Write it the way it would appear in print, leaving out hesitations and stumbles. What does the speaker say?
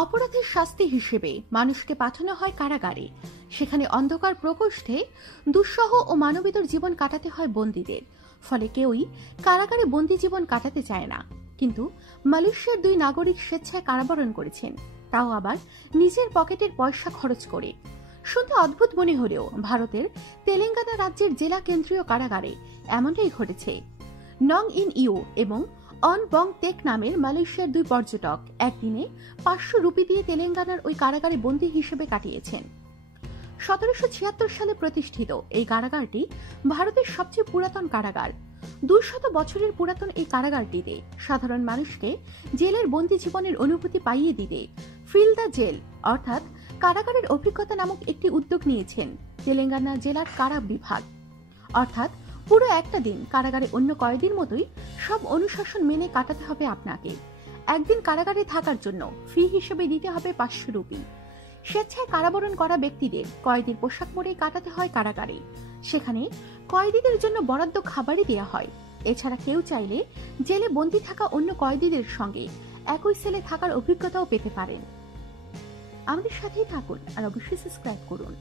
অপরাধের শাস্তি হিসেবে মানুষকে পাঠানো হয় কারাগারে। সেখানে অন্ধকার প্রকোষ্ঠে দুঃসহ ও মানবেতর জীবন কাটাতে হয় বন্দীদের। ফলে কেউই কারাগারে বন্দী জীবন কাটাতে চায় না। কিন্তু মালয়েশিয়ার দুই নাগরিক স্বেচ্ছায় কারাবরণ করেছেন, তাও আবার নিজের পকেটের পয়সা খরচ করে। শুনতে অদ্ভুত মনে হলেও ভারতের তেলেঙ্গানা রাজ্যের জেলা কেন্দ্রীয় কারাগারে এমনটাই ঘটেছে। নং ইন ইউ এবং অন বং তেক নামের মালয়েশিয়ার দুই পর্যটক একদিনে 500 রুপি দিয়ে তেলেঙ্গানার ওই কারাগারে বন্দী হিসেবে কাটিয়েছেন। 1776 সালে প্রতিষ্ঠিত এই কারাগারটি ভারতের সবচেয়ে পুরাতন কারাগার। 200 বছরের পুরাতন এই কারাগারটিতে সাধারণ মানুষকে জেলের বন্দী জীবনের অনুভূতি পাইয়ে দিতে ফিল দ্য জেল অর্থাৎ কারাগারের অভিজ্ঞতা নামক একটি উদ্যোগ নিয়েছেন তেলেঙ্গানা জেলার কারা বিভাগ। অর্থাৎ পুরো একটা দিন কারাগারে অন্য কয়েদির মতোই সব অনুশাসন মেনে কাটাতে হবে আপনাকে। একদিন কারাগারে থাকার জন্য ফি হিসেবে দিতে হবে 500 রুপি। স্বেচ্ছায় কারাবরণ করা ব্যক্তিদের কয়েদির পোশাক পরেই কাটাতে হয় কারাগারে। সেখানে কয়েদিদের জন্য বরাদ্দ খাবারই দেওয়া হয়। এছাড়া কেউ চাইলে জেলে বন্দী থাকা অন্য কয়েদিদের সঙ্গে একই সেলে থাকার অভিজ্ঞতাও পেতে পারেন। আমাদের সাথেই থাকুন আর অবশ্যই সাবস্ক্রাইব করুন।